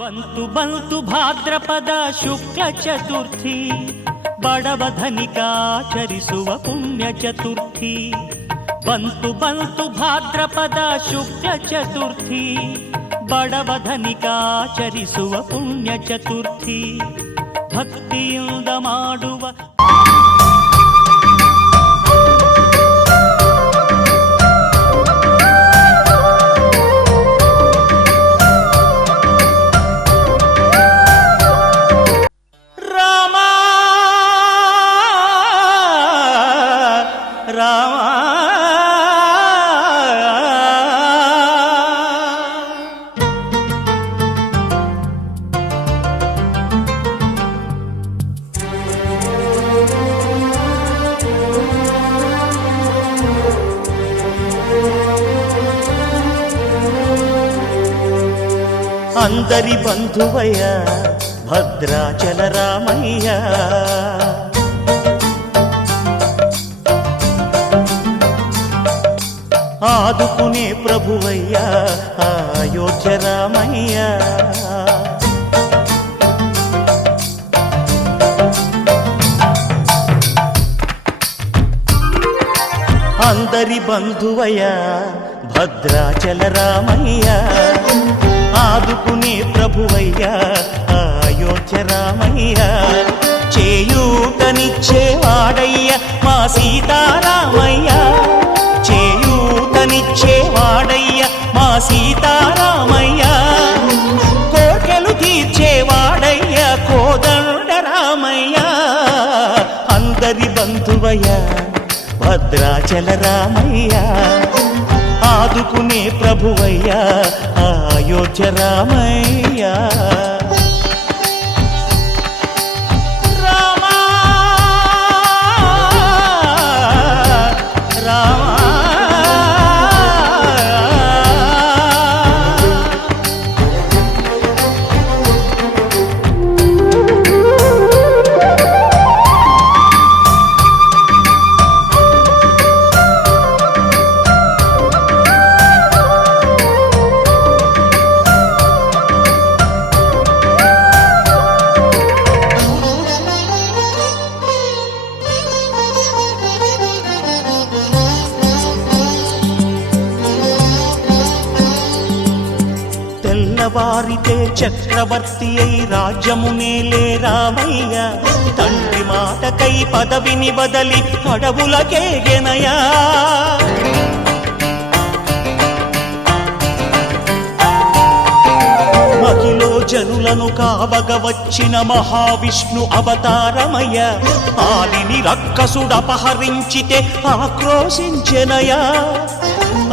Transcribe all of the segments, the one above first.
ಬಂತು ಬಂತು ಭಾದ್ರಪದ ಶುಕ್ಲ ಚತುರ್ಥಿ, ಬಡವಧನಿಕಾಚರಿಸುವ ಪುಣ್ಯ ಚತುರ್ಥಿ. ಬಂತು ಬಂತು ಭಾದ್ರಪದ ಶುಕ್ಲ ಚತುರ್ಥಿ, ಬಡವಧನಿಕಾಚರಿಸುವ ಪುಣ್ಯ ಚತುರ್ಥಿ. ಭಕ್ತಿಯಿಂದ ಮಾಡುವ అందరి బంధువయ్య భద్రాచల రామయ్య, ఆదుకునే ప్రభువయ్య అయోధ్య రామయ్య. అందరి బంధువయ్య భద్రాచల రామయ్య, ఆదుకునే ప్రభువయ్యా అయోధ్య రామయ్య. చేయూతనిచ్చేవాడయ్య మా సీతారామయ్య, చేయూతనిచ్చేవాడయ్య మా సీతారామయ్య. కోర్కెలు తీర్చేవాడయ్య కోదండ రామయ్య. అందరి బంధువయ్య భద్రాచల రామయ్య, ఆదుకునే ప్రభువయ్యా అయోధ్య రామయ్య. తెల్లవారితే చక్రవర్తి అయి రాజ్యమునేలే రామయ్య, తండ్రి మాటకై పదవిని బదలి అడవులకేగెనయా. మహిలో జనులను కావగ వచ్చిన మహావిష్ణు అవతారమయ్య, ఆలిని రక్కసుడపహరించితే ఆక్రోశించెనయా.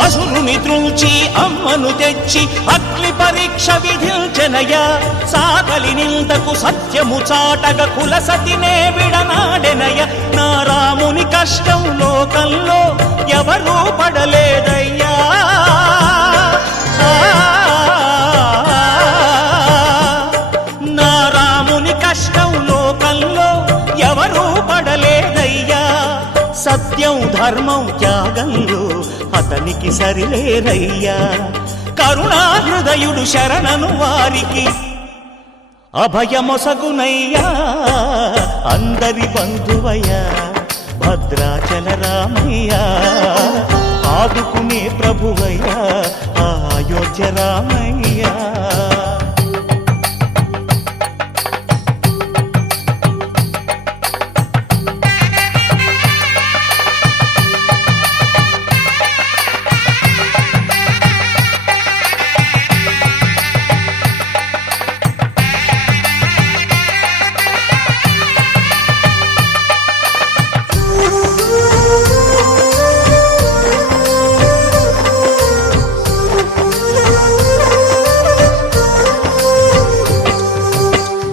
అసురుని త్రుంచి అమ్మను తెచ్చి అగ్ని పరీక్ష విధించెనయ. సాగలి నిందకు సత్యము చాటగ కులసతినే విడనాడెనయ. నా రాముని కష్టం లోకంలో ఎవరూ పడలేదయ్యా. నా రాముని కష్టం లోకంలో ఎవరూ పడలేదయ్యా. సత్యం ధర్మం త్యాగంలో అతనికి సరిలేరయ్యా. కరుణాహృదయుడు శరణను వారికి అభయమొసగునయ్యా. అందరి బంధువయ్య భద్రాచల రామయ్య, ఆదుకునే ప్రభువయ్య అయోధ్య రామయ్య.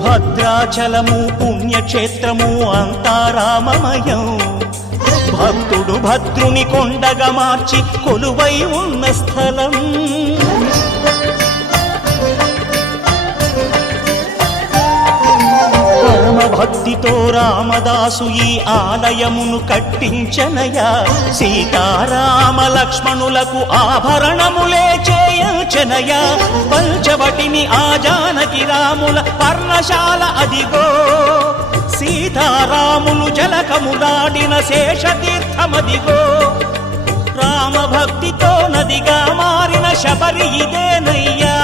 భద్రాచలము పుణ్యక్షేత్రము అంతా రామమయం. భక్తుడు భద్రుని కొండగా మార్చి కొలువై ఉన్న స్థలం. పరమ భక్తితో రామదాసు ఈ ఆలయమును కట్టించనయా. సీతారామ లక్ష్మణులకు ఆభరణములే చేయ సూచనయ పంచవటిని ఆ జానకి రాముల పర్ణశాల అదిగో సీతారాములు జలకములాడిన శేషతీర్థమదిగో రామభక్తితో నదిగా మారిన శబరి ఇదేనయ్యా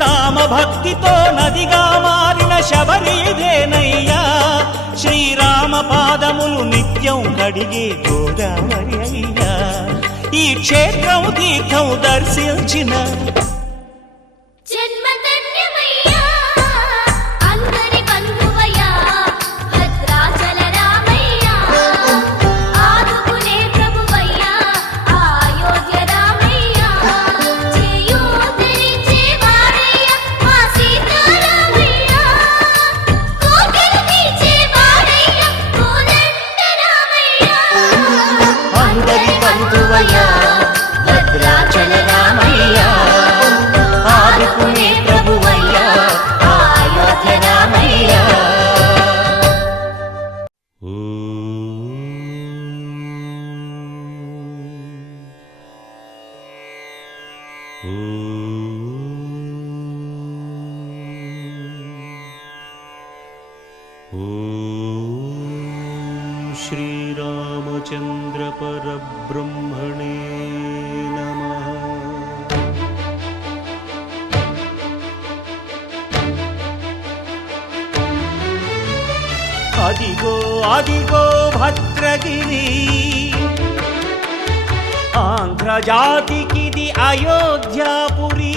రామభక్తితో నదిగా మారిన శబరి ఇదేనయ్యా శ్రీరామ పాదములు నిత్యం కడిగే గోదావరి అయ్యా ఈ క్షేత్రం తీర్థం దర్శించిన భద్రాచల రామయ్య ఆదుకునే ప్రభువయ్య అయోధ్య రామయ్య శ్రీరామచంద్ర పరబ్రహ్మణే నమః. అదిగో అదిగో భద్రగిరి ఆంధ్రజాతికిది అయోధ్యాపురి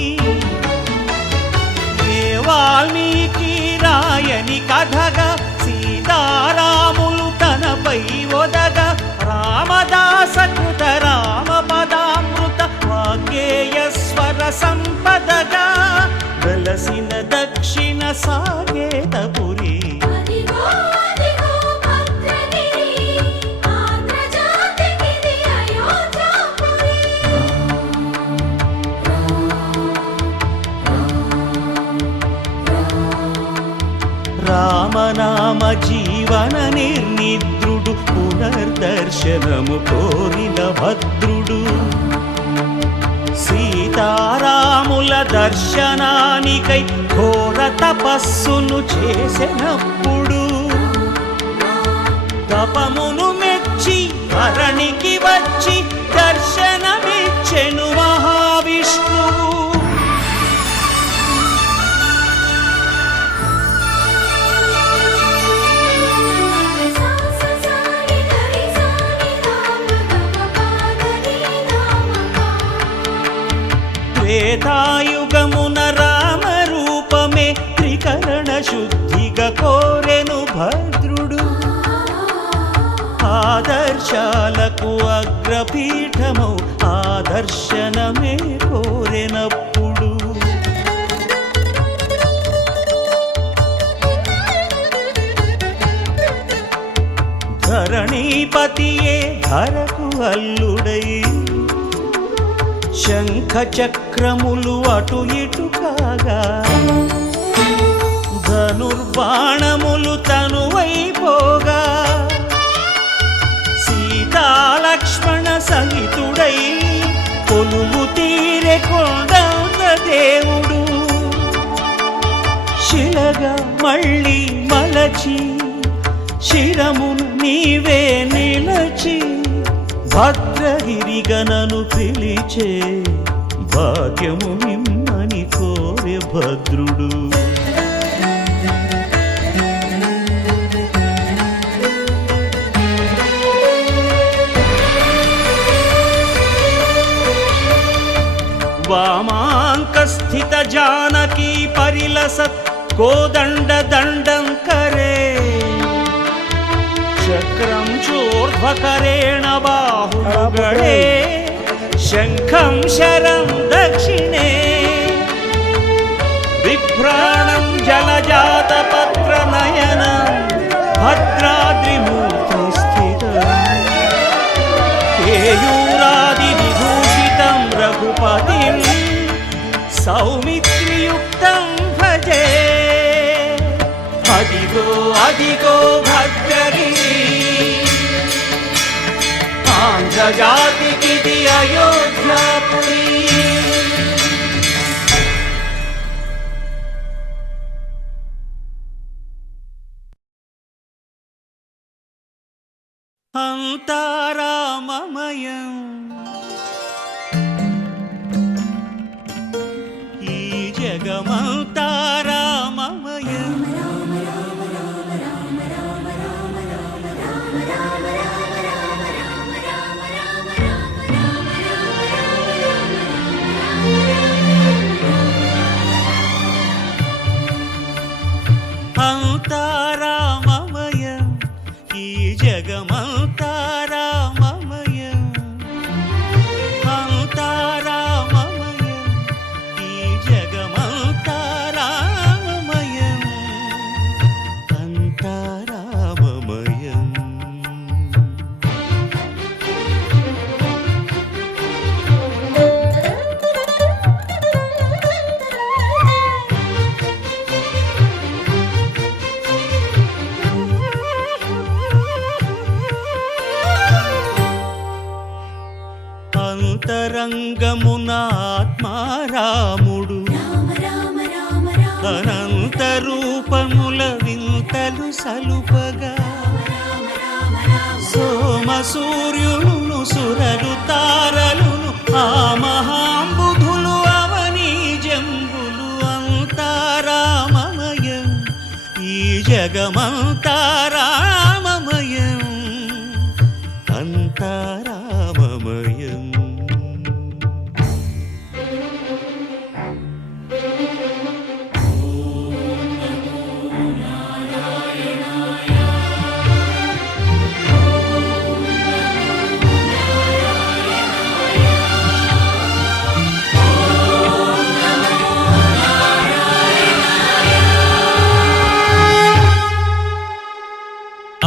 ఏ వాల్మీకి రాయని కథగా సీతారాములు తనపై ఒదగ రామదాస కృత రామ పదామృత వాగ్గేయ స్వర సంపదగా వెలసిన దక్షిణ సాగేతపురి రామనామ జీవన నిర్నిద్రుడు పునర్దర్శనము కోరిన భద్రుడు సీతారాముల దర్శనానికై ఘోర తపస్సును చేసినప్పుడు తపమును మెచ్చి ధరణికి వచ్చి దర్శనమిచ్చెను మహావిష్ణువు త్రేతాయుగమున రామ రూపమే త్రికరణ శుద్ధిగా కోరెను భద్రుడు ఆదర్శాలకు అగ్రపీఠమౌ ఆదర్శనమే కోరెనప్పుడు ధరణీపతియే ధరకు అల్లుడై శంఖ చక్రములు అటు ఇటు కాగా ధనుర్బాణములు తనువైపోగా సీతాలక్ష్మణ సహితుడై కొలువు తీరె కొండంత దేవుడు శిలగా మళ్ళీ మలచి శిరమును నీవే నిలచి భద్రగిరిగనను పిలిచే భాగ్యము నిమ్మని కోరె భద్రుడు వామాంకస్థిత జానకీ పరిలసత్ కోదండ దండం కరే చక్రం చోర్ధ్వకరేణ బాహుగడే శంఖం శరం దక్షిణే విభ్రాణం జలజాత పత్ర నయనం భద్రాద్రిమూర్తి స్థితం కేయూరాది విభూషితం రఘుపతిం సౌమిత్రియుక్తం భజే అదిగో అదిగో భద్రగిరి ఆంధ్రజాతికిది అయోధ్యాపురి. అంతా రామమయం, ఈ జగమంతా రామమయం. అంతా రామమయం, ఈ జగమంతా రామమయం. అంతా రామమయం, ఈ జగమంతా రామమయం. అంతా రామమయం. అంతరంగమున ఆత్మారాముడు, అనంత రూపముల వింతలు సలుపగా, సోమ సూర్యులను సురలు తారలును ఆ మహాంబుధులు అవనీ జంబులు. అంతా రామమయం, ఈ జగమంతా రామమయం. అంతా రామమయం.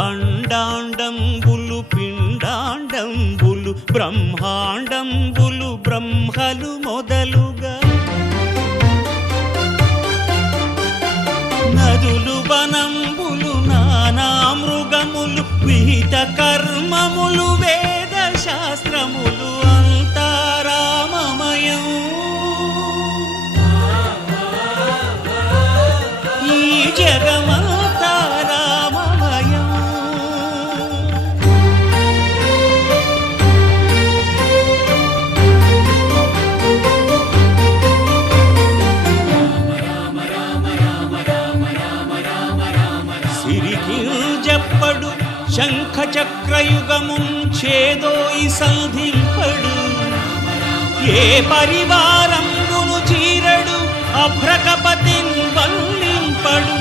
అండాండంబులు పిండాండంబులు బ్రహ్మాండంబులు బ్రహ్మలు మొదలుగా, నదులు వనంబులు నానా మృగములు విహిత కర్మములు వేద శాస్త్రములు. అంతా రామమయం, ఈ జగమంతా రామమయం. సిరికింజప్పడు శంఖ చక్రయుగముంచేదోయి సంధింపడు, ఏ పరివారంబును చీరడు అభ్రకపతిన్ వల్లింపడు.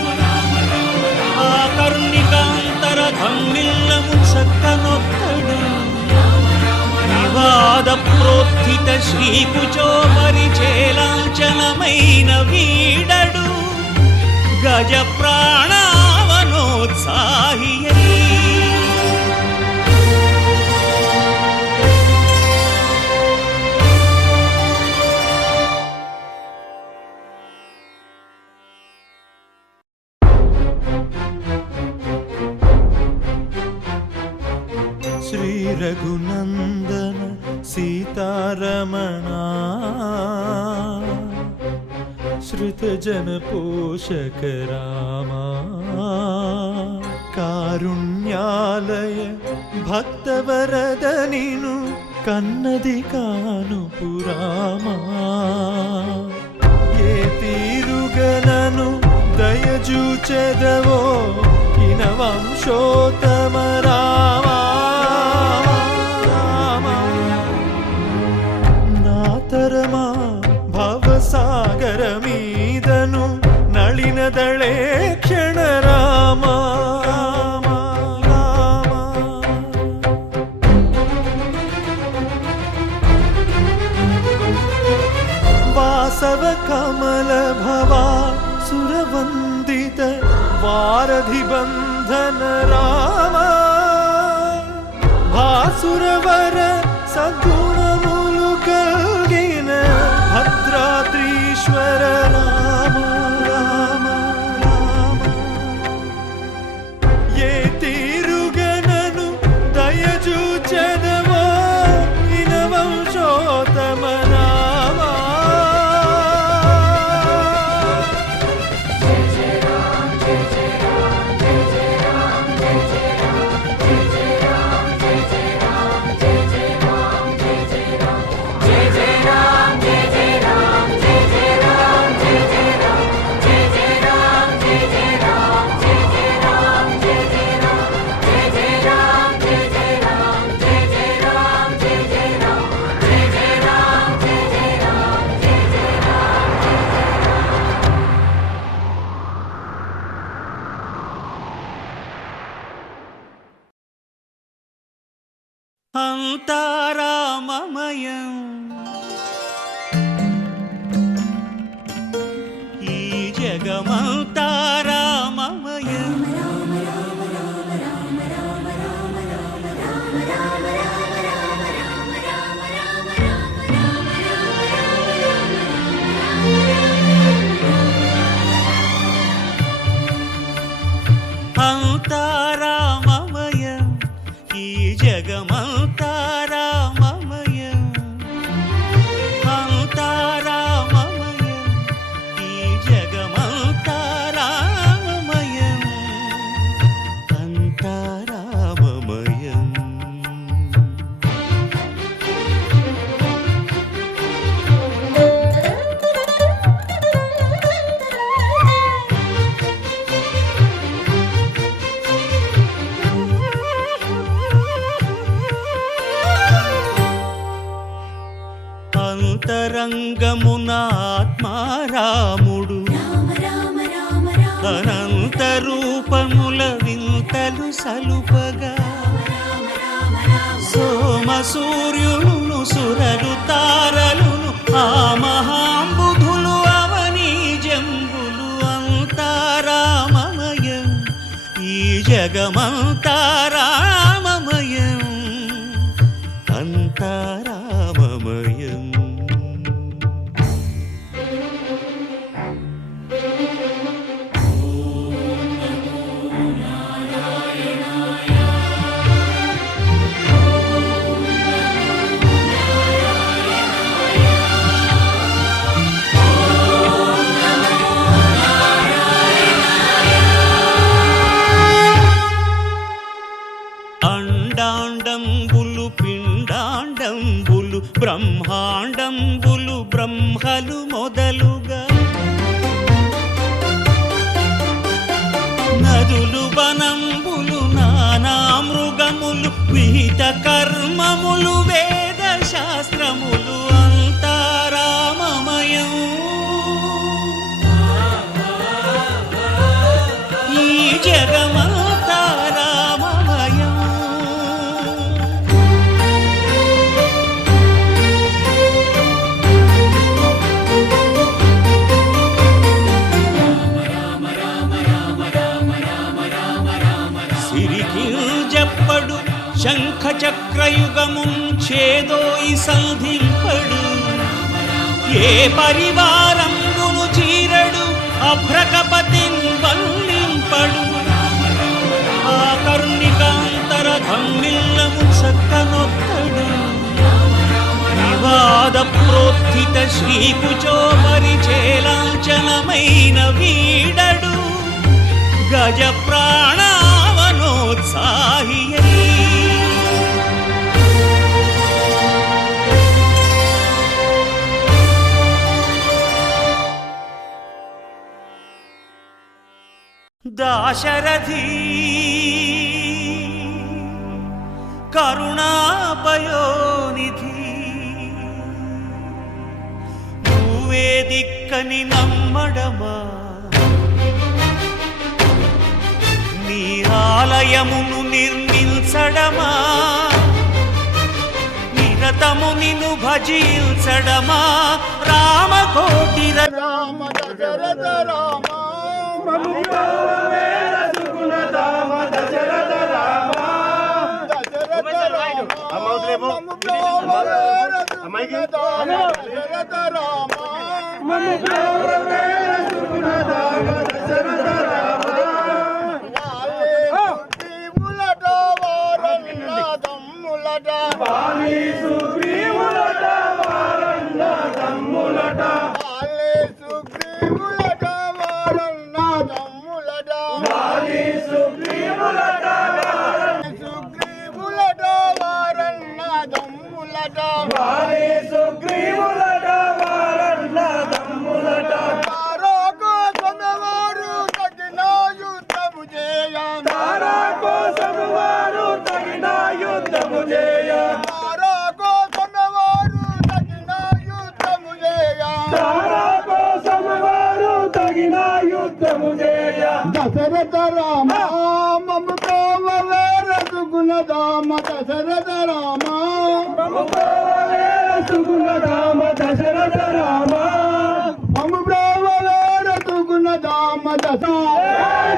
ఆ కర్ణికాంతర ధమ్మిల్లము చక్కనొక్కడు, వివాద ప్రోత్థిత శ్రీకుచో పరిచేలాంఛనమైన వీడడు. గజ ప్రాణావనోత్సాహియై శ్రీ రఘునందన సీతారమణ, శ్రుతజన పోషక రామా, కారుణ్యాలయ భక్తవరద నిను కన్నది కానుపు రామా. ఏ తీరుగనను దయజూచెదవో ఇన వంశోత్తమ రామా. నాతరమా భవసాగర మీదను నళినదళే క్షణ రామా. వాసవ కమల భవా సురవందిత వారధి బంధన రామా. భాసురవర సద్గుణములు కలిగిన భద్రాద్రీశ్వర రామ రామ రామ. ఏ తీరుగనను దయజూచెదవో అంతరంగమున ఆత్మారాముడు అనంత రూపముల వింతలు సలుపగా సోమ సూర్యులను సురలు తారలును ఆ మహాంబుధులు అవనీ జంబులు అంతారామమయం ఈ జగమంతారామమయం అంతారామమయం. అండాండంబులు పిండాండంబులు బ్రహ్మాండంబులు బ్రహ్మలు మొదలుగా నదులు వనంబులు నానా మృగములు విహిత కర్మములు వేద శాస్త్రములు అంతారామమయం ఈ జగమంతారామమయం. సిరికింజప్పడు శంఖ చక్రయుగమున్ చేదోయి సంధింపడు ఏ పరివారంబును చీరడు అభ్రకపతిన్ వల్లింపడు ఆ కర్ణికాంతర ధమ్మిల్లము చక్కనొక్కడు వివాద ప్రోత్థిత శ్రీకుచో పరిచేలాంఛనమైన వీడడు గజ ప్రాణావనోత్సాహియై దాశరథి కరుణాపయోనిధి నువ్వే దిక్కని నమ్మడమా నీ ఆలయమును నిర్మించడమా నిరతము నిన్ను భజించడమా రామకోటి రామ దశరథ రామ దశరథ రామ దశరథ రామ మమ రఘుగుణధామ దశరథ రామ రఘుగుణధామ దశరథ రామ మమ రఘుగుణధామ దశ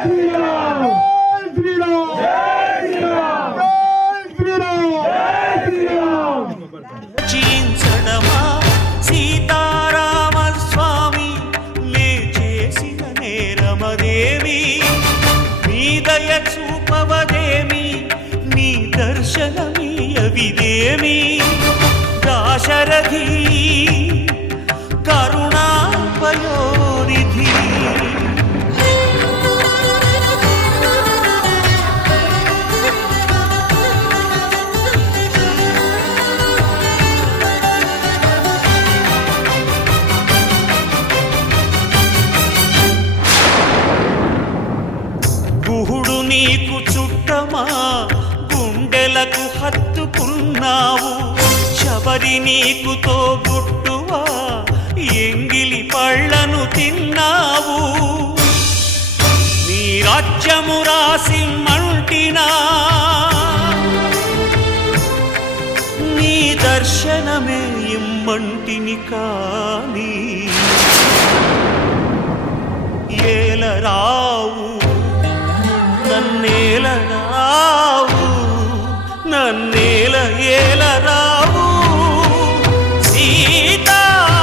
శ్రీరామ్ శ్రీరామ్ శ్రీరామ్ శ్రీరామ్ చీంచడమా సీతారామ స్వామి లే చేసిన నేరమదేవి నీ దయ చూపవదేమి నీ దర్శనమీయవిదేమి దాశరథి కరుణాపయోనిధి గుహుడు నీకు చుట్టమా గుండెలకు హత్తుకున్నావు శబరి నీకు తోబుట్టు తిన్నావు నీ రాజ్యము రాసి మంటినా నీ దర్శనమే ఇమ్మంటిని కాని ఏలరావు నన్నేలరావు నన్నేల ఏలరావు సీతారామ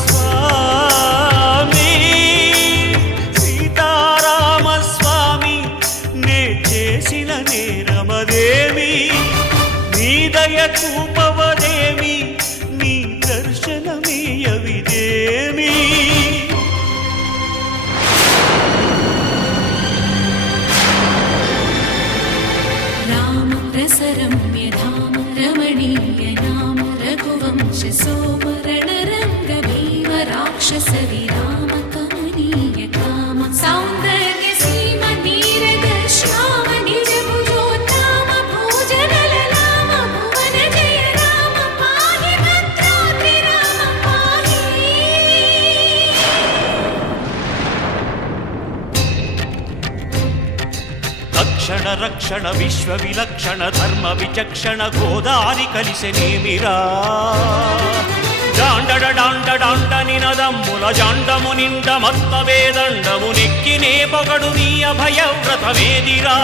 స్వామి సీతారామ స్వామి నే చేసిన నేరమదేమి నీ దయ చూపవదేమి నీ దర్శనమీయవిదేమి रम्य धाम रमणीय नाम रघुवंश सोमरण रंग भीम राक्षस विराम कमनीय काम सौंदर्य सीम नीरद श्याम निज भुजोत्तम भोजन ललाम भुवन जय राम पाहि भद्राद्रि राम पाहि రక్షణ రక్షణ విశ్వ విలక్షణ ధర్మ విచక్షణ గోదారి కలిసెనేమిరా జాండడ డాండ డాండ నినదమ్ముల జాండము నిండ మత్త వేదండము నెక్కినే పొగడు నీ అభయ వ్రతమేదిరా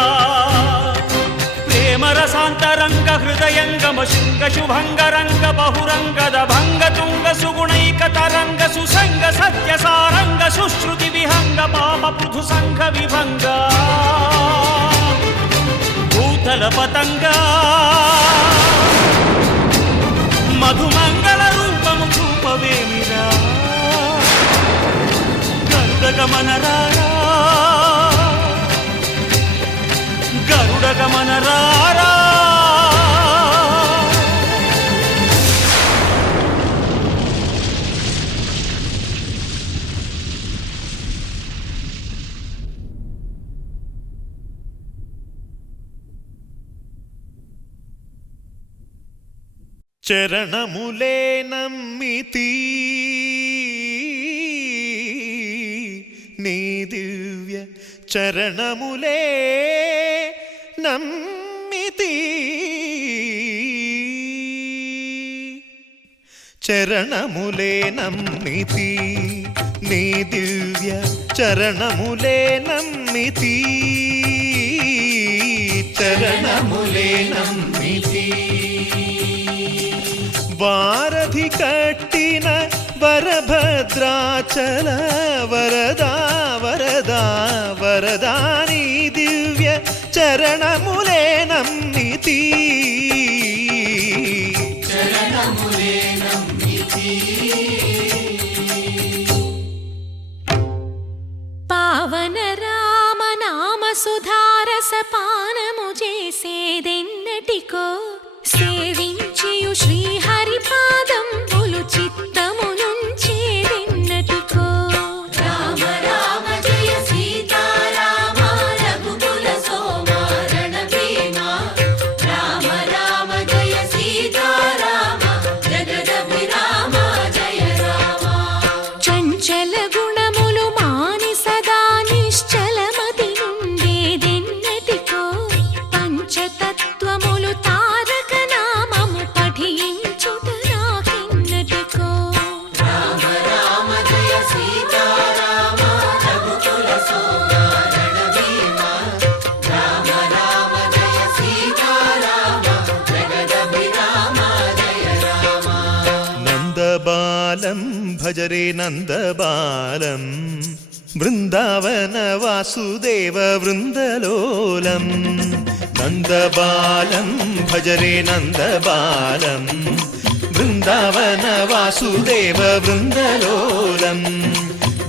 ప్రేమ రసాంతరంగ హృదయంగమ శృంగ శుభంగ రంగ బహురంగద భంగ తుంగ సుగుణైక తరంగ సుసంగ సత్య సారంగ సుశ్రుతి విహంగ పాప పృథు సంఘ విభంగ భూతల పతంగా మధుమంగళ రూపము చూపవేమిరా గరుడ గమనరారా గరుడ గమనరారా చరణములే నమ్మితి నీ దివ్య చరణములే నమ్మితి చరణములే నమ్మితి నీ దివ్య చరణములే నమ్మితి చరణములే నమ్మితి వారధి కట్టిన వరభద్రాచల వరదా వరదా వరదాని దివ్య చరణములే నమ్మితి చరణములే నమ్మితి పావన రామ నామ సుధారస పానము చేసేదెన్నటికో సేవించియు శ్రీహరి పాదంబులు చిత్తము నుంచేదెన్నటికో రామ రామ జయ సీతారామ రఘుకుల సోమ రణభీమ రామ రామ జయ సీతారామ జగదభిరామ జయ రామ చంచల గుణములు మాని సదా నిశ్చలమతి నుండేదెన్నటికో పంచతత్వములు తారక నామము పఠించుట నాకెన్నటికో రామ రామ జయ సీతారామ రఘుకుల సోమ రణభీమ రామ రామ జయ సీతారామ జగదభిరామ జయ రామ నందబాలం భజరే నందబాలం బృందావన వాసుదేవ వృందలోలం నందబాలం భజరే నందబాలం బృందావన వాసుదేవ వృందలోలం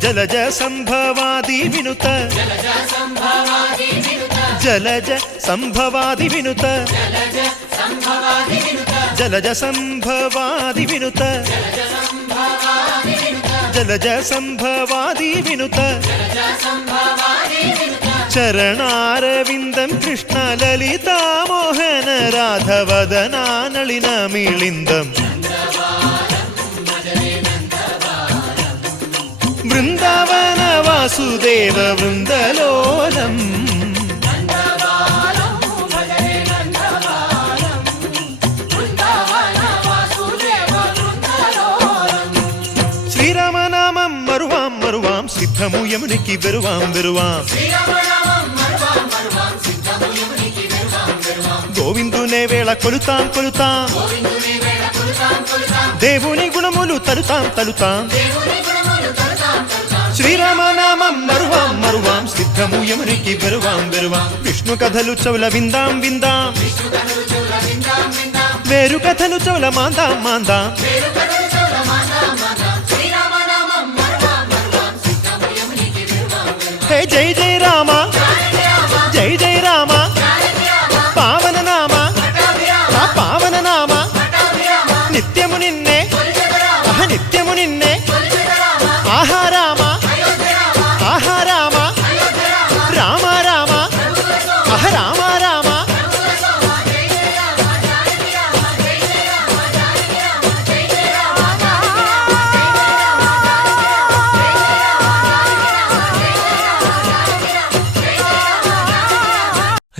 జలజ సంభవాది వినుత జలజ సంభవాది వినుత జలజ సంభవాది వినుత జలజ సంభవాది వినుత చరణారవిందం కృష్ణ లలితా మోహన రాధవదనా నళిన మిళిందం వాసుదేవ వృందలోలం శ్రీరామనామం మరువాం మరువాం సిద్ధము యమునికి వెరువాం వెరువాం గోవిందునే వేళ కొలుతాం కొలుతాం దేవుని గుణములు తలుతాం తలుతాం శ్రీరామనామం మరువాం మరువాం సిద్ధము యమునికి వెరువాం వెరువాం విష్ణు కథలు చౌల విందాం విందాం వేరు కథలు చౌల మాందాం మాందాం హే జై జై రామ జై జై రామ పావన నామ ఆ పావన నామ నిత్యము నిన్నే నిత్యము నిన్నే ఆహా రామ ఆహా రామ రామ రామ ఆహ రామ రామ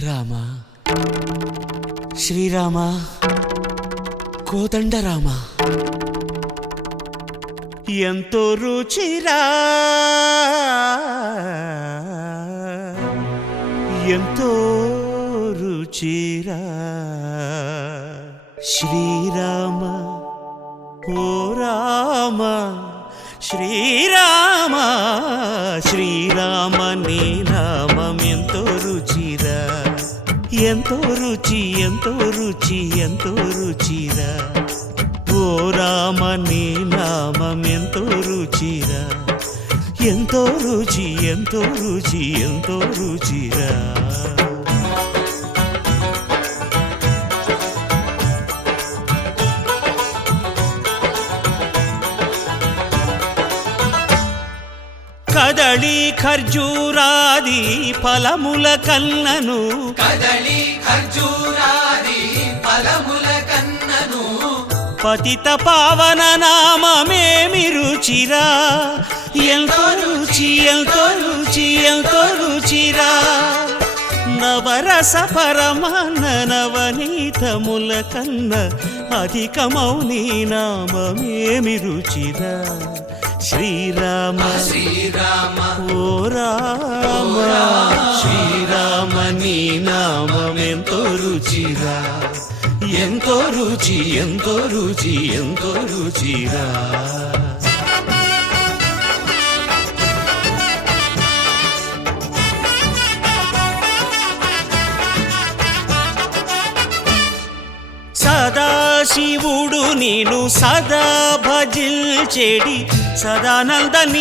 రామ శ్రీరామ కోదండ రామ ఎంతో రుచిరా ఎంతో రుచిరా శ్రీరామ ఓ రామ శ్రీరామ శ్రీరామ నీ నామం ఎంతో రుచిరా ఎంతో రుచి ఎంతో రుచి ఎంతో రుచిరా ఓ రామ నీ నామం ఎంతో రుచిరా ఎంతో రుచి ఎంతో రుచి ఎంతో రుచిరా కదళి ఖర్జూరాది ఫలముల కన్నను కదళి ఖర్జూరాది ఫలముల కన్నను పతిత పావన నామమేమి రుచిరా ఎంతో రుచి ఎంతో రుచి ఎంతో రుచిరా నవరస పరమాన్న నవనీతముల కన్న అధికమౌ నీ నామమేమి రుచిరా శ్రీరామ శ్రీరామ ఓ రామ శ్రీరామ నీ నామం ఎంతో రుచిరా ఎంతో రుచి ఎంతో రుచి ఎంతో రుచిరా సదాశివుడు నేను సదా భజిల్చెడి సదానంద